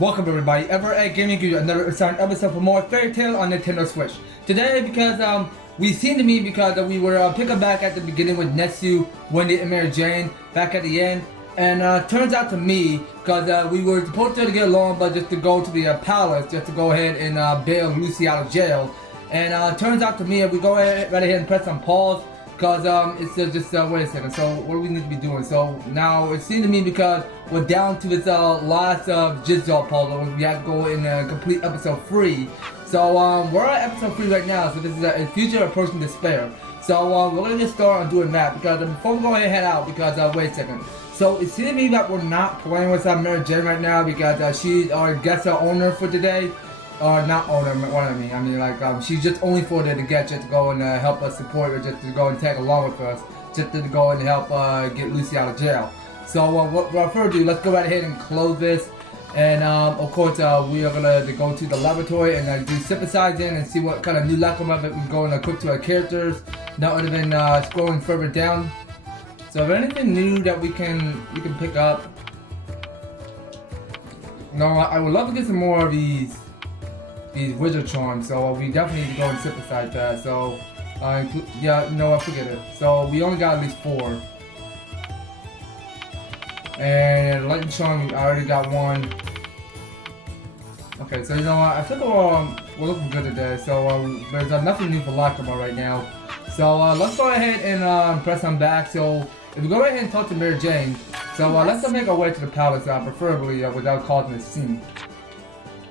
Welcome everybody, EVER-TASTIC Gaming gives you another exciting episode for more Fairy Tail on Nintendo Switch. Today, because we seem to meet because we were picking back at the beginning with Natsu, Wendy, and Mira Jane back at the end. And turns out to me, because we were supposed to get along, but just to go to the palace, just to go ahead and bail Lucy out of jail. And turns out to me, if we go ahead, right ahead and press on pause, because it's just, wait a second, so what do we need to be doing? So now it seems to me because we're down to this last jigsaw puzzle, we have to go and complete episode 3. So we're at episode 3 right now, so this is a future approaching despair. So we're going to get started on doing that, because before we go ahead and head out, because wait a second. So it seems to me that we're not playing with Mira Jane right now, because she's our guest owner for today. Or not owner, what I mean like she's just only for the get just to go and help us support her, just to go and tag along with us, just to go and help get Lucy out of jail. So without further ado, let's go right ahead and close this. And of course we are gonna go to the laboratory and do synthesizing and see what kind of new lacquer we can go and equip to our characters. That would have been scrolling further down. So is there anything new that we can pick up? No, I would love to get some more of these wizard charms, so we definitely need to go and synthesize that. So yeah, no, I forget it. So we only got at least 4. And lightning charm, I already got 1. Okay, so you know what, I think we're looking good today. So there's nothing new for Lacrimar right now. So let's go ahead and press on back. So if we go ahead and talk to Mira Jane, so let's make our way to the palace, preferably without causing a scene.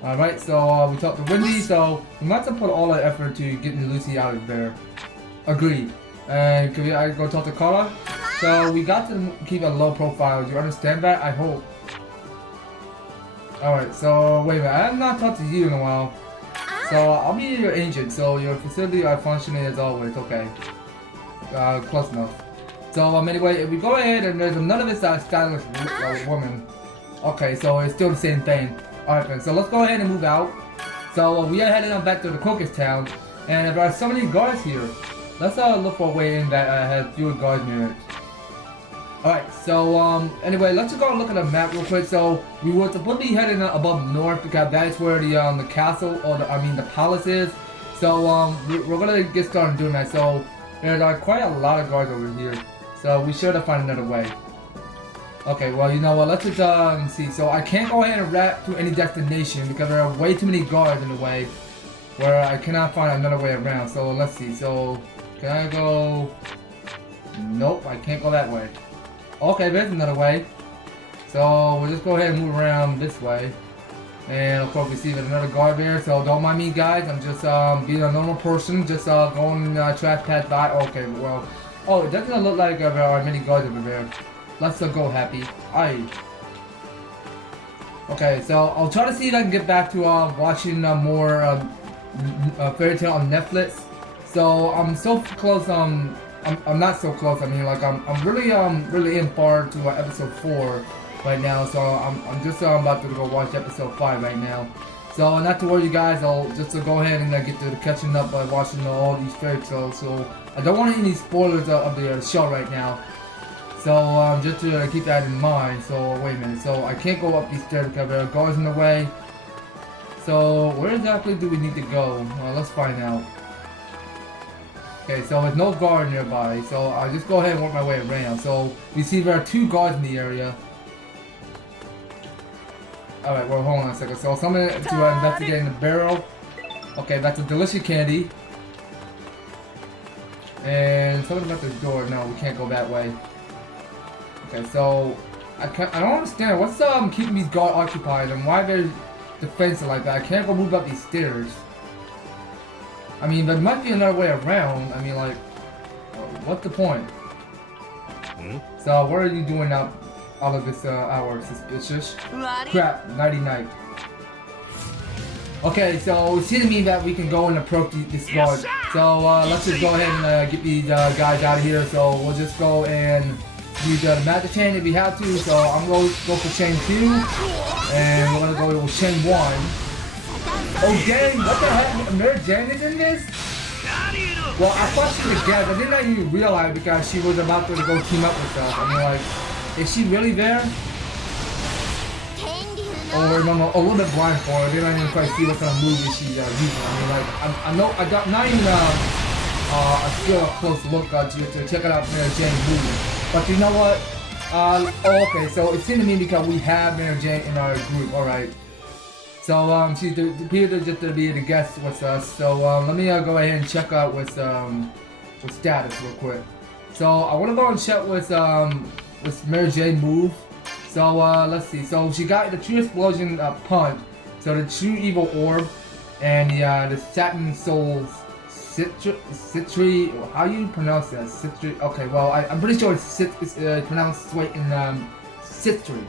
Alright, so we talked to Wendy, so we might have to put all our effort to getting Lucy out of there. Agreed. And can I go talk to Carla? So we got to keep a low profile. Do you understand that? I hope. Alright, so wait a minute. I have not talked to you in a while. So I'll be your agent, so your facility are functioning as always. Okay. Close enough. So anyway, if we go ahead and there's none of this stylish woman. Okay, so it's still the same thing. Alright then, so let's go ahead and move out. So we are heading on back to the Crocus Town, and there are so many guards here. Let's look for a way in that has fewer guards near it. Alright, so anyway, let's just go and look at the map real quick. So we were supposed to be heading above north because that's where the castle, or the palace is. So we're gonna get started doing that. So there's quite a lot of guards over here. So we should have found another way. Okay, well, you know what, let's just see. So I can't go ahead and wrap to any destination because there are way too many guards in the way where I cannot find another way around. So let's see. So can I go? Nope, I can't go that way. Okay, there's another way. So we'll just go ahead and move around this way. And of course we see there's another guard there, so don't mind me guys. I'm just being a normal person, just going trash pass by. Okay, well, oh, it doesn't look like there are many guards over there. Let's go, Happy. Aye. Okay, so I'll try to see if I can get back to watching more Fairy Tail on Netflix. So I'm so close. I'm not so close. I mean, like I'm really in far to episode 4 right now. So I'm just about to go watch episode 5 right now. So not to worry, you guys. I'll just go ahead and get to the catching up by watching all these Fairy Tales. So I don't want any spoilers of the show right now. So just to keep that in mind. So wait a minute, so I can't go up these stairs because there are guards in the way. So where exactly do we need to go? Well, let's find out. Okay, so there's no guard nearby, so I'll just go ahead and work my way around. So we see there are 2 guards in the area. Alright, well, hold on a second. So someone to investigate in the barrel. Okay, that's a delicious candy. And someone at the door. No, we can't go that way. Okay, so I don't understand what's keeping these guards occupied and why they're defensive like that. I can't go move up these stairs. I mean, there might be another way around. I mean, like, what's the point? So what are you doing out of this hour? Suspicious? Crap, nighty night. Okay, so it seems to me that we can go and approach this guard. So let's just go ahead and get these guys out of here. So we'll just go and use the magic chain if we have to. So I'm going to go for chain 2, and we're going to go to chain 1. Oh dang, what the heck? Mira Jane is in this? Well, I thought she was dead. I did not even realize because she was about to go team up with us. I mean, like, is she really there? or a little bit blindfolded. They don't even quite see what kind of moves she's using. I mean, like, I know, I got not even a still a close look to check out Mary Jane movie. But you know what? Okay, so it seemed to me because we have Mary Jane in our group. All right. So she's appeared just to be the guest with us. So let me go ahead and check out with status real quick. So I want to go and check with Mary Jane move. So let's see. So she got the true explosion punch. So the true evil orb and the satin souls citri. How you pronounce that? Citri. Okay. Well, I'm pretty sure it's pronounced straight in citri.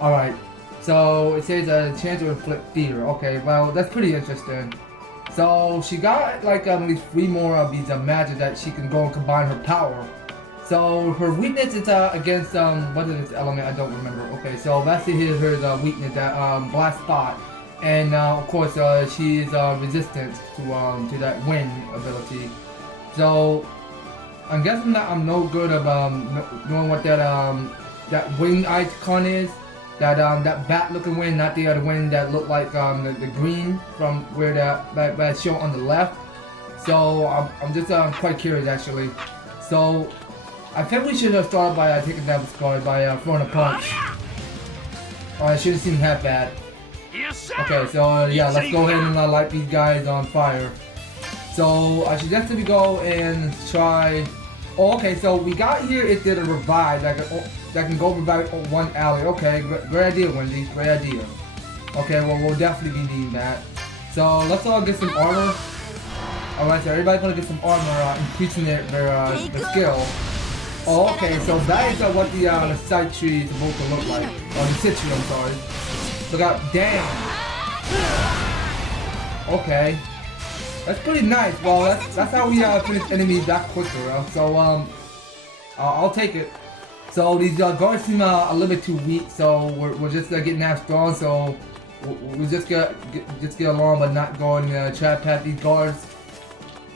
All right. So it says a chance to inflict fear. Okay. Well, that's pretty interesting. So she got like at least 3 more of these magic that she can go and combine her power. So her weakness is against what is this element? I don't remember. Okay, so that's her weakness, that black spot, and of course she is resistant to that wind ability. So I'm guessing that I'm no good of knowing what that wing icon is. That bat-looking wind, not the other wind that looked like the green from where that shown on the left. So I'm just quite curious actually. So I think we should have started by taking down the scar by throwing a punch. Oh, it shouldn't seem that bad. Okay, so yeah, let's go ahead and light these guys on fire. So I should definitely go and try. Oh, okay, so we got here. It did a revive that can go revive one ally. Okay, great idea, Wendy. Great idea. Okay, well we'll definitely be needing that. So let's all get some armor. All right, so everybody's gonna get some armor, increasing their skill. Oh, okay, so that is what the side tree is supposed to look like. Or the citri, I'm sorry. Look out, damn! Okay. That's pretty nice. Well, that's how we finish enemies that quicker. So, I'll take it. So, these guards seem a little bit too weak, so we're just getting that strong, so we just get along, but not going trap past these guards.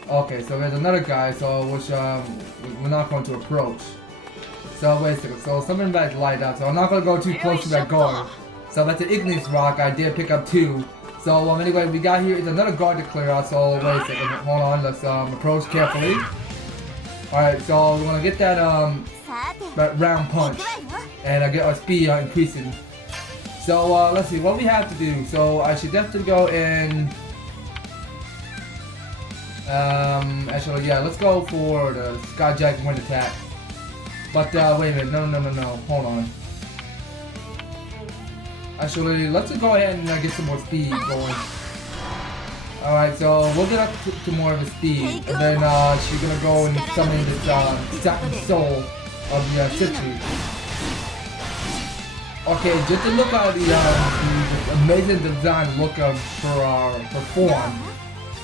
Okay, so there's another guy, so which we're not going to approach. So wait a second, so something about to light up, so I'm not going to go too close to that guard. So that's the igneous rock, I did pick up 2. So anyway, we got here is another guard to clear out, so wait a second, hold on, let's approach carefully. Alright, so we're going to get that round punch, and get our speed increasing. So let's see, what we have to do, so I should definitely go and actually, yeah, let's go for the Skyjack wind attack. But wait a minute, no, hold on. Actually, let's just go ahead and get some more speed going. Alright, so we'll get up to more of the speed, and then she's gonna go and summon this satin soul of the citri. Okay, just to look at the amazing design look of her form.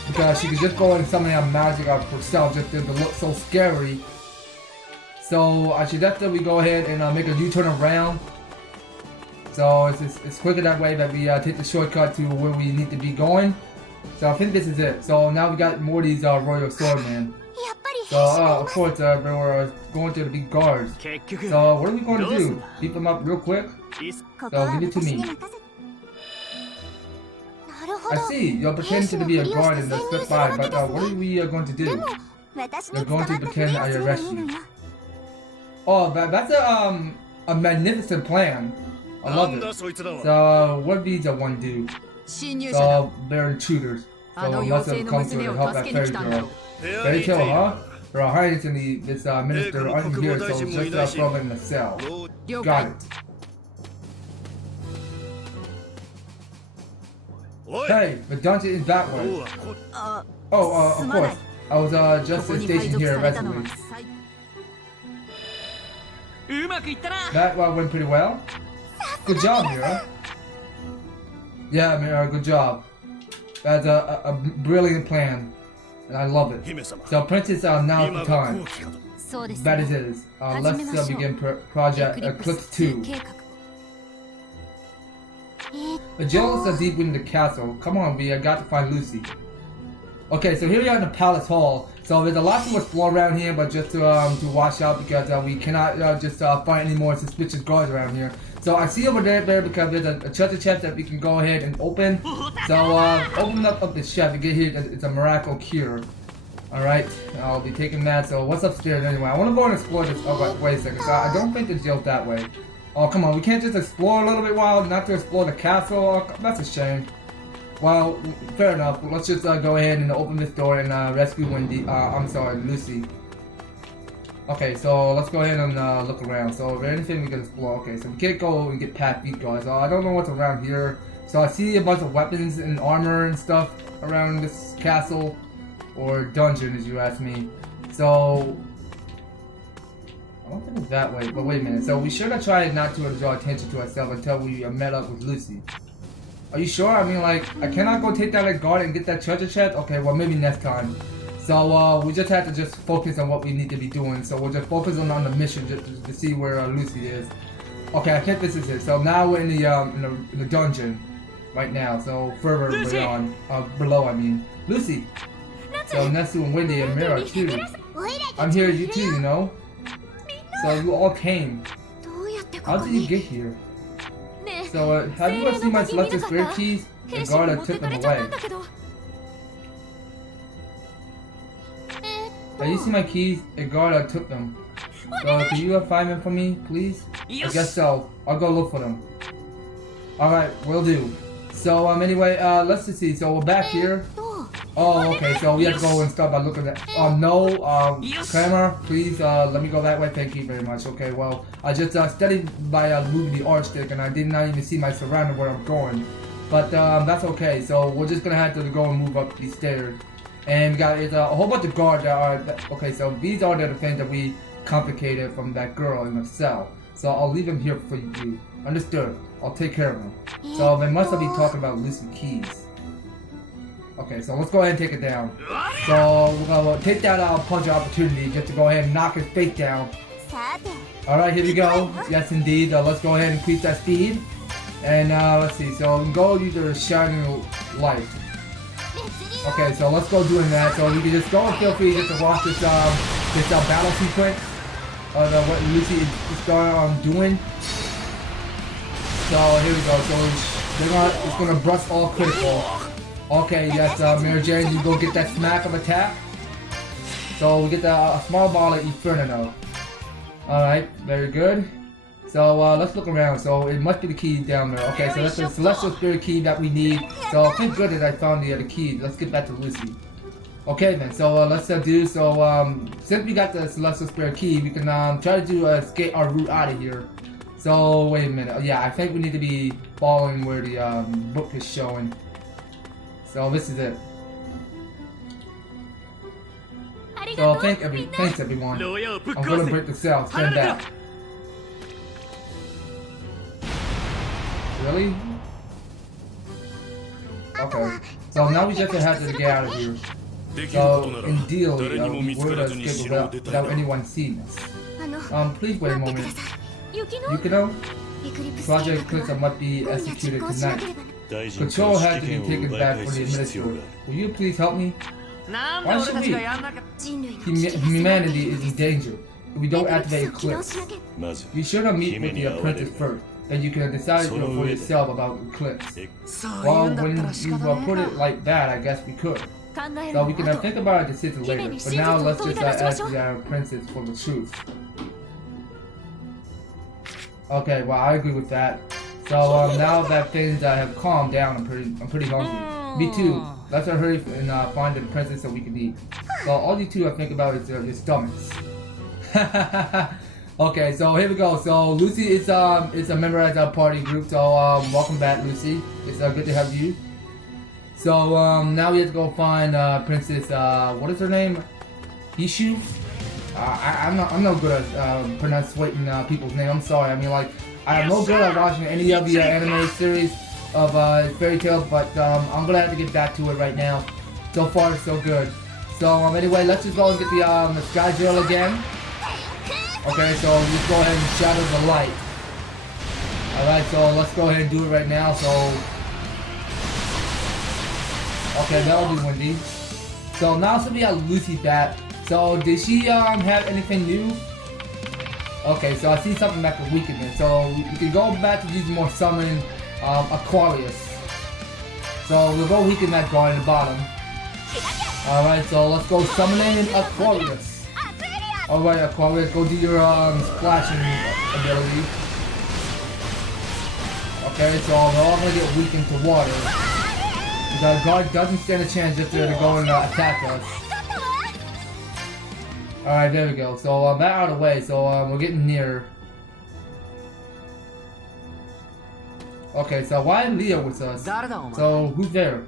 Because she could just go and summon out magic out of herself just to look so scary. So I should definitely go ahead and make a U-turn around. So it's quicker that way that we take the shortcut to where we need to be going. So I think this is it. So now we got more of these royal swordmen. So of course we're going to the big guards. So what are we going to do? Beat them up real quick? So give it to me. I see, you're pretending to be a guard in the step 5, but what are we going to do? We're going to pretend I arrest you. Oh, that's a magnificent plan. I love it. So, what does one do? So, they're intruders. So, let's come to help that fairy girl. Fairy tale, huh? Her highness and this minister aren't here, so just throw them in the cell. Got it. Hey, the dungeon is that way. Oh, of course. I was just stationed here recently. That went pretty well. Good job, Mira. Yeah, Mira, good job. That's a brilliant plan, and I love it. So, Princess, now's the time. That is it. Let's begin Project Eclipse 2. The jailers are deep in the castle. Come on, we got to find Lucy. Okay, so here we are in the palace hall. So there's a lot to explore around here, but just to watch out because we cannot just find any more suspicious guards around here. So I see over there because there's a treasure chest that we can go ahead and open. So open up this chest and get here. It's a miracle cure. Alright, I'll be taking that. So what's upstairs anyway? I want to go and explore this. Oh, wait a second. So I don't think the jail's that way. Oh, come on. We can't just explore a little bit while not to explore the castle. Oh, that's a shame. Well, fair enough. Let's just go ahead and open this door and rescue Wendy. I'm sorry, Lucy. Okay, so let's go ahead and look around. So is there anything we can explore? Okay, so we can't go and get past these guys. I don't know what's around here. So I see a bunch of weapons and armor and stuff around this castle. Or dungeon, as you ask me. So I don't think it's that way, but wait a minute. So we should have tried not to draw attention to ourselves until we met up with Lucy. Are you sure? I mean, like, I cannot go take that guard and get that treasure chest? Okay, well, maybe next time. So we just have to just focus on what we need to be doing. So we'll just focus on the mission just to see where Lucy is. Okay, I think this is it. So now we're in the dungeon right now. So further beyond, below, I mean. Lucy. So Natsu and Wendy and Mira too. I'm here, you too, you know. So you all came. How did you get here? So have you ever seen my celestial spirit keys? The guard took them away. Have you seen my keys? A guard took them. So can you find them for me, please? I guess so. I'll go look for them. Alright, will do. So anyway, let's just see. So we're back here. Oh, okay, so we have to go and start by looking at. Oh no, camera, please let me go that way. Thank you very much. Okay, well, I just studied by moving the arch stick and I did not even see my surrounding where I'm going. But that's okay. So we're just gonna have to go and move up these stairs. And we got a whole bunch of guards that are. Okay, so these are the things that we confiscated from that girl in the cell. So I'll leave them here for you. Understood? I'll take care of them. So they must have been talking about Lucy keys. Okay, so let's go ahead and take it down. So we're gonna take that punch opportunity just to go ahead and knock his face down. Alright, here we go. Yes, indeed. Let's go ahead and increase that speed. And let's see. So we can go use the shining light. Okay, so let's go doing that. So you can just go and feel free just to watch this battle sequence of what Lucy is going on doing. So here we go. So it's gonna brush all critical. Okay, yes, Mary Jane, you go get that smack of attack. So we get a small ball of Inferno. Alright, very good. So let's look around. So it must be the key down there. Okay, so that's the celestial spirit key that we need. So thank goodness I found the other key. Let's get back to Lucy. Okay then, so let's do so. Since we got the celestial spirit key, we can try to escape our route out of here. So wait a minute. Oh, yeah, I think we need to be following where the book is showing. So this is it. So thanks everyone. I'm gonna break the cell. Stand back. Really? Okay. So now we just have to get out of here. So ideally, we would escape without anyone seeing us. Please wait a moment. Yukino? Project Eclipse must be executed tonight. Control has to be taken back for the administrator. Will you please help me? Why should we? Humanity is in danger if we don't activate Eclipse. You should meet with the apprentice first, then you can decide for yourself about Eclipse. Well, when you put it like that, I guess we could. So we can think about our decision later, but now let's just ask the apprentice for the truth. Okay, well I agree with that. So now that things have calmed down, I'm pretty hungry. Me too. Let's hurry and find the princess so we can eat. So all you two I think about is your stomachs. Okay, so here we go. So Lucy is a member of our party group. So welcome back, Lucy. It's good to have you. So now we have to go find Princess. What is her name? Ishu. I'm no good at pronouncing people's names. I'm sorry. I mean, like, I'm no good at watching any of the anime series of fairy tales, but I'm gonna have to get back to it right now. So far, so good. So anyway, let's just go and get the sky drill again. Okay, so let's go ahead and shadow the light. Alright, so let's go ahead and do it right now. So okay, that'll be Wendy. So now since we have Lucy back, so did she have anything new? Okay, so I see something that can weaken it. So we can go back to use more summon Aquarius. So we'll go weaken that guard at the bottom. Alright, so let's go summoning Aquarius. Alright, Aquarius, go do your splashing ability. Okay, so they're all gonna get weakened to water. The guard doesn't stand a chance if they're to go and attack us. Alright, there we go. So that out of the way, so we're getting near. Okay, so why Leo with us? So who's there?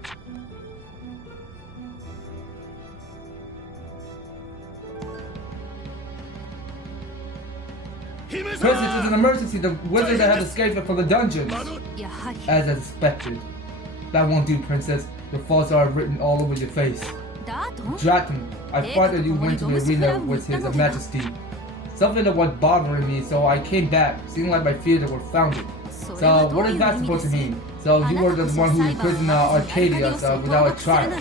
Princess, it's an emergency. The wizard that has escaped from the dungeon. As expected. That won't do, Princess. The faults are written all over your face. Draken, I thought that you went to the arena with his majesty. Something that was bothering me, so I came back, seeing like my fears were founded. So what is that supposed to mean? So you were the one who imprisoned Arcadia without a trial.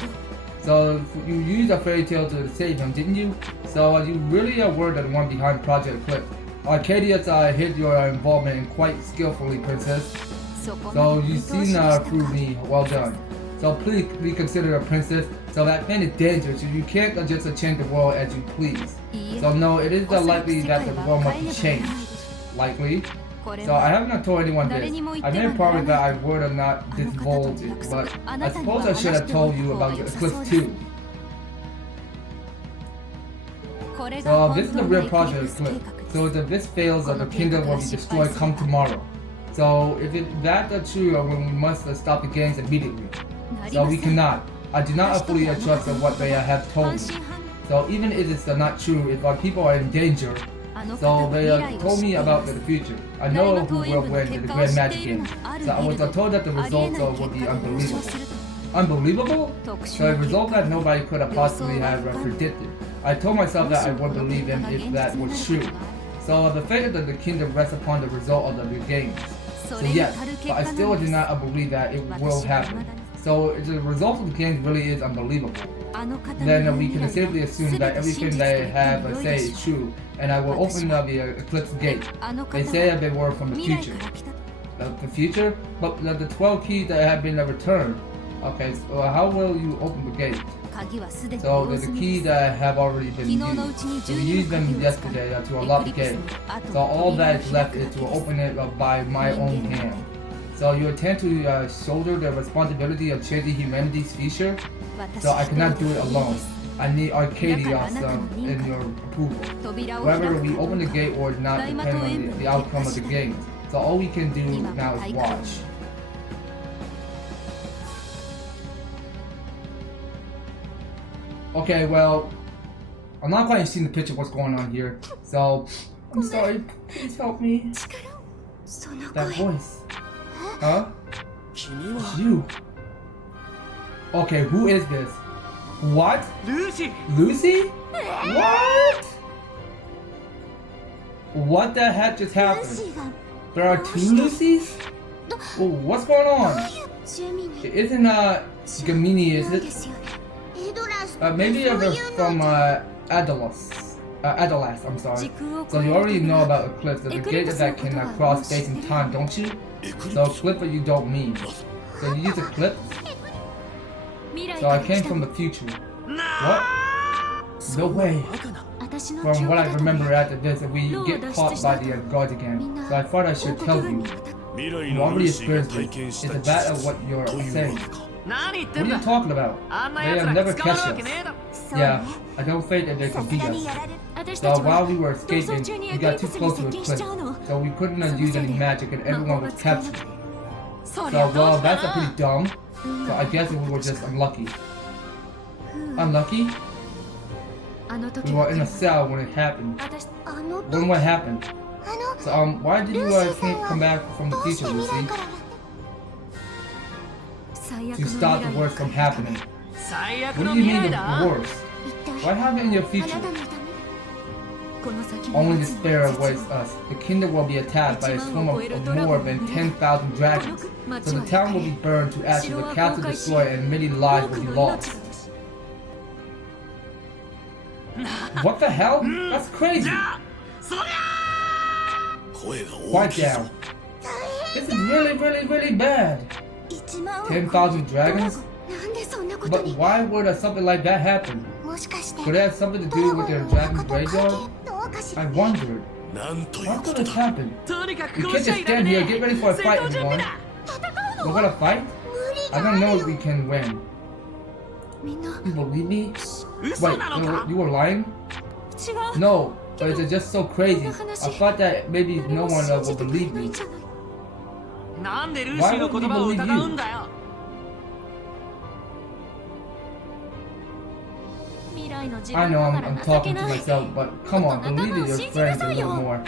So you used a fairy tale to save him, didn't you? So you really were the one behind Project Eclipse. Arcadia hid your involvement in quite skillfully, Princess. So you've seen through me, well done. So please reconsider a princess. So that man is dangerous. You can't just change the world as you please. So no, it is likely that the world must be changed. Likely. So I have not told anyone this. I made a promise that I would have not divulged it, but I suppose I should have told you about your Eclipse 2. So this is the real Project Eclipse. So if this fails, the kingdom will be destroyed come tomorrow. So if that's true, we must stop the games immediately. So we cannot. I do not fully trust what they have told me. So even if it's not true, if our people are in danger, so they told me about the future. I know who will win the Grand Magic game. So I was told that the results will be unbelievable. Unbelievable? So a result that nobody could have possibly have predicted. I told myself that I would believe him if that was true. So the fate of the kingdom rests upon the result of the games. So yes, but I still do not believe that it will happen. So if the result of the games really is unbelievable, then we can safely assume that everything they have say is true, and I will open up the Eclipse Gate. They say that they were from the future. The future? But the 12 keys that have been returned. Okay, so how will you open the gate? So the keys that have already been used. So we used them yesterday to unlock the gate. So all that is left is to open it by my own hand. So you intend to shoulder the responsibility of changing humanity's future? So I cannot do it alone. I need Arcadia's in your approval. Whether we open the gate or not depends on the outcome of the game. So all we can do now is watch. Okay, well, I'm not quite seeing the picture of what's going on here. So, I'm sorry, please help me. That voice. Huh? It's you. Okay, who is this? What? Lucy? Lucy? What? What the heck just happened? There are two Lucys? Oh, what's going on? It isn't Gamini, is it? Maybe they're from Adalas, I'm sorry. So you already know about Eclipse, the gate that can cross space and time, don't you? So Eclipse you don't mean. So you use Eclipse? So I came from the future. What? No way. From what I remember after this, we get caught by the guards again. So I thought I should tell you. You already experienced this. It's bad at what you're saying. What are you talking about? They have never catch us. Yeah, I don't think that they can beat us. So while we were escaping, we got too close to Eclipse. So we couldn't use any magic and everyone was captured. So well, that's pretty dumb. So I guess we were just unlucky. Unlucky? We were in a cell when it happened. When what happened? So why did you can't come back from the future, Lucy? To stop the worst from happening. What do you mean the worst? What happened in your future? Only despair awaits us. The kingdom will be attacked by a swarm of more than 10,000 dragons. So the town will be burned to ashes, the castle destroyed, and many lives will be lost. What the hell? That's crazy! Quiet down. This is really, really, really bad. 10,000 dragons? But why would something like that happen? Could it have something to do with their dragon's graveyard? I wondered. How could this happen? We can't just stand here. Get ready for a fight, everyone. We're gonna fight? I don't know if we can win. You believe me? Wait, you were lying? No, but it's just so crazy. I thought that maybe no one would believe me. Why would we believe you? I know I'm talking to myself, but come on, believe in your friends a little more.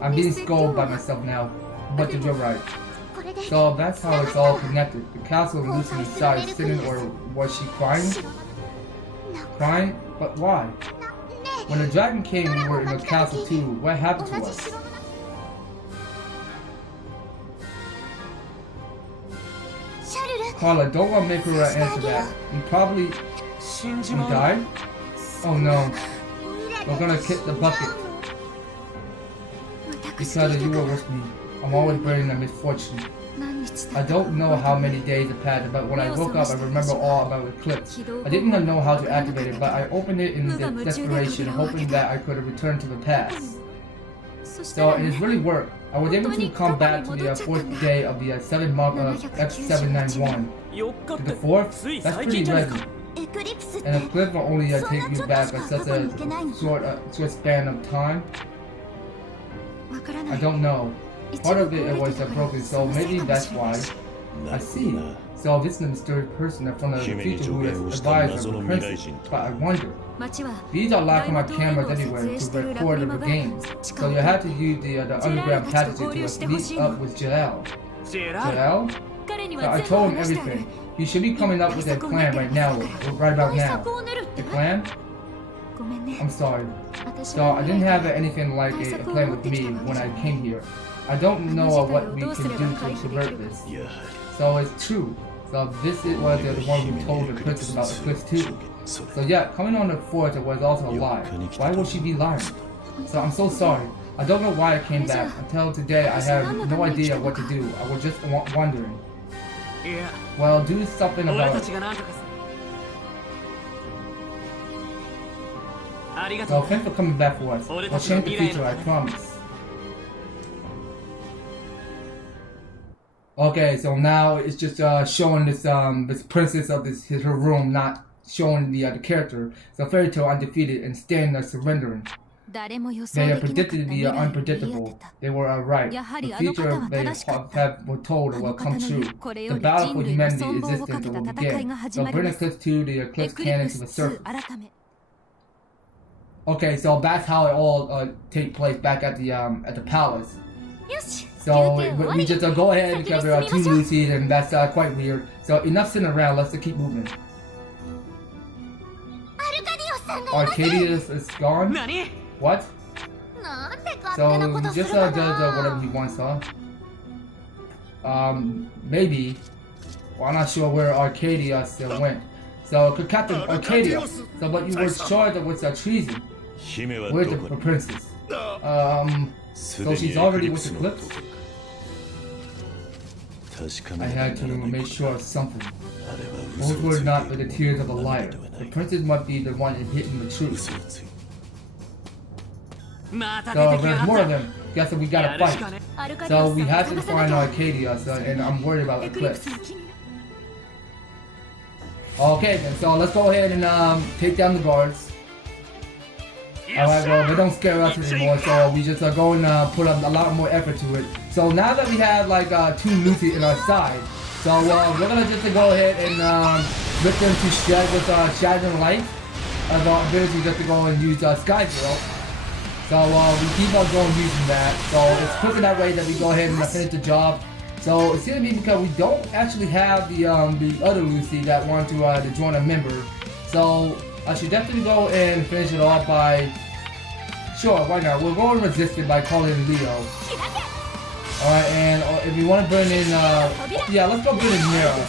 I'm being scolded by myself now, but you're right. So that's how it's all connected. The castle and Lucy inside sitting, or was she crying? Crying? But why? When the dragon came, we were in the castle too. What happened to us? Carla, don't make her answer that. You probably... You died? Oh no. We're gonna kick the bucket. Because you were with me. I'm always bearing a misfortune. I don't know how many days have passed, but when I woke up, I remember all about Eclipse. I didn't know how to activate it, but I opened it in desperation, hoping that I could return to the past. So it has really worked. I was able to come back to the fourth day of the 7th month of X791. To the fourth? That's pretty recent. And Eclipse will only take you back at such a short span of time. I don't know. Part of it was broken, so maybe that's why. I see. So this is the mysterious person from the future who is advised of the princess. But I wonder. These are live on my cameras everywhere to record the games. So you have to use the underground passage to meet up with Jalal. Jalal? So I told him everything. You should be coming up with a plan right about now. A plan? I'm sorry. So I didn't have anything like a plan with me when I came here. I don't know what we can do to subvert this. So it's true. So this was the one who told the princess about Eclipse 2. So yeah, coming on the 4th was also a lie. Why would she be lying? So I'm so sorry. I don't know why I came back. Until today I have no idea what to do. I was just wondering. Well, do something about it. So thanks for coming back for us. We'll change the future, I promise. Okay, so now it's just showing this princess of her room, not showing the character. So fairy tale undefeated and stand surrendering. They are predicted to be unpredictable. They were right. The future they were told will come true. The battle for humanity existence will begin. So bring Eclipse 2, the Eclipse canon to the surface. Okay, so that's how it all take place back at the palace. So we just go ahead and cover 2 Lucy's, and that's quite weird. So enough sitting around, let's keep moving. Arcadius is gone? What? So he just does whatever he wants, huh? Maybe. Well, I'm not sure where Arcadius went. So Captain Arcadius. So but you were charged with treason. Where's the princess? So she's already with Eclipse? I had to make sure of something. Those were not the tears of a liar. The princess must be the one hitting the truth. So there's more of them. Guess we gotta fight. So we have to find Arcadia, and I'm worried about Eclipse. Okay then, so let's go ahead and take down the guards. Alright, well, they don't scare us anymore, so we just go and put up a lot more effort to it. So now that we have like 2 Lucy in our side, so we're gonna just go ahead and rip them to shed with Shadow and Light as our ability just to go and use Sky Drill. So we keep on going using that. So it's quicker that way that we go ahead and finish the job. So it seems to be because we don't actually have the other Lucy that want to join a member. So I should definitely go and finish it off by... Sure, why not? We'll go and resist it by calling Leo. Alright, and if you want to burn in... yeah, let's go burn in Mira.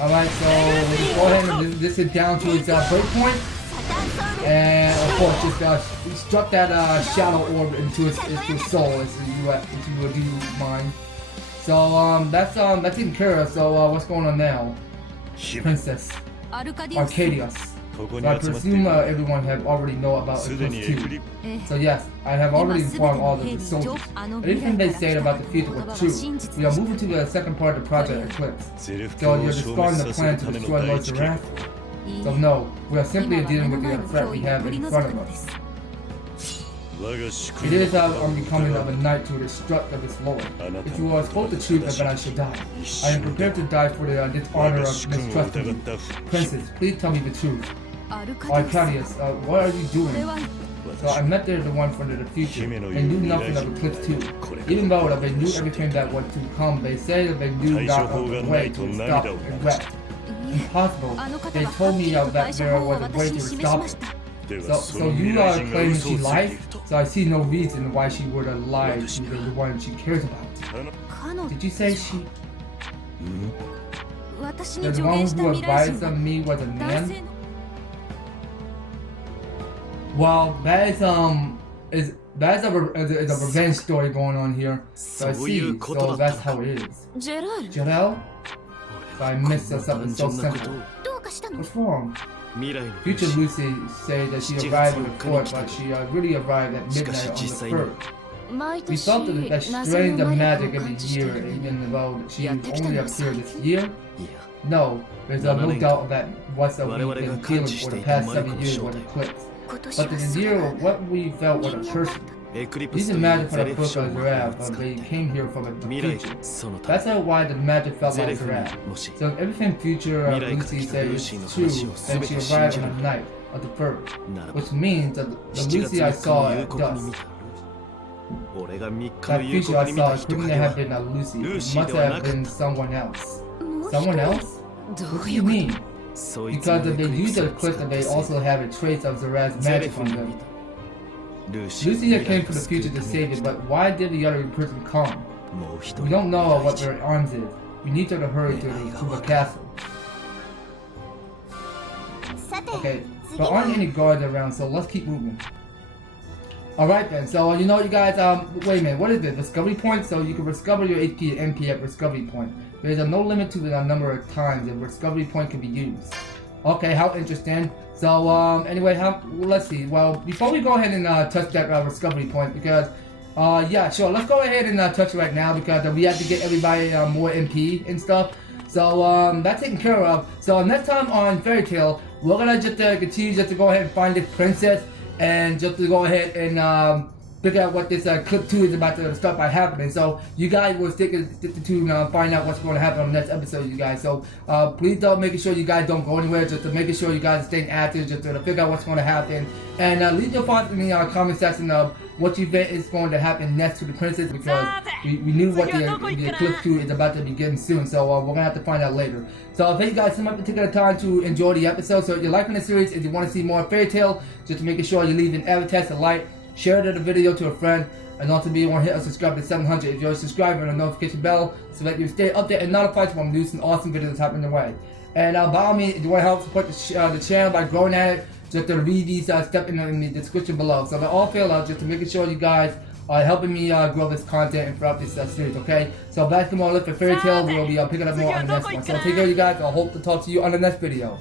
Alright, so let's go ahead and resist it down to its break point. and of course just struck that shadow orb into his soul, if you would do mind. So that's taken care of. So what's going on now? Princess Arcadius. So I presume everyone have already know about Eclipse 2. So yes, I have already informed all of the soldiers. Everything they said about the future was true. We are moving to the second part of the Project Eclipse. So you're discarding the plan to destroy Lord Zerath? So no, we are simply dealing with the threat we have in front of us. It is on becoming of a knight to the destruct of his lord. If you are spoke the truth, then I shall die. I am prepared to die for the dishonor of mistrusting you. Princess, please tell me the truth. Arcadius, what are you doing? So I met the one from the future. They knew nothing of Eclipse 2. Even though they knew everything that was to come, they say that they knew not of the way to stop and wept. Impossible. They told me that there was a way to stop it. So you are claiming she lied? So I see no reason why she would have lied to the one she cares about. Did you say she... The one who advised me was a man? Well, that is a revenge story going on here. So I see. So that's how it is. Jarell? So I missed something so simple. What's wrong? Future Lucy said that she arrived in the court, but she really arrived at midnight on the 3rd. We felt that strained the magic of the year, even though she only appeared this year. No, there's no doubt that what's we've been dealing for the past 7 years was Eclipse. But the year of what we felt was a person. These are magic for the book of Zerath, but they came here from the future. That's why the magic felt like Zerath. So if everything future Lucy said is true, then she arrived on the night of the 3rd, which means that the Lucy I saw at dusk. That future I saw couldn't have been a Lucy, it must have been someone else. Someone else? What do you mean? Because if they use the Eclipse, they also have a trace of Zerath's magic on them. Lucia came from the future to save it, but why did the other person come? We don't know what their arms is. We need her to hurry to the castle. Okay, there aren't any guards around, so let's keep moving. Alright then, so you know you guys, wait a minute, what is this? Discovery point? So you can discover your HP and MP at discovery point. There's no limit to the number of times a discovery point can be used. Okay, how interesting. So anyway, let's see. Well, before we go ahead and touch that discovery point, because yeah, sure, let's go ahead and touch it right now because we have to get everybody more MP and stuff. So that's taken care of. So next time on Fairy Tale, we're gonna just continue just to go ahead and find this princess and just to go ahead and figure out what this Eclipse 2 is about to start by happening. So you guys will stick to find out what's going to happen on the next episode, you guys. So please don't making sure you guys don't go anywhere, just to making sure you guys are staying active, just to figure out what's going to happen. And leave your thoughts in the comment section of what you think is going to happen next to the princess, because we knew what the Eclipse 2 is about to begin soon. So we're going to have to find out later. So thank you guys so much for taking the time to enjoy the episode. So if you're liking the series, if you want to see more Fairy Tale, just making sure you leave an EVER-TASTIC like, share the video to a friend, and also be able to hit a subscribe to 700 if you're a subscriber, and a notification bell so that you stay updated and notified when new and awesome videos happen your way. And by all means, if you want to help support the channel by growing at it, just to read these steps in the description below. So they all fill out just to making sure you guys are helping me grow this content and throughout this series, okay? So back to more Live for Fairy Tale, we'll be picking up more on the next one. So take care, you guys. I hope to talk to you on the next video.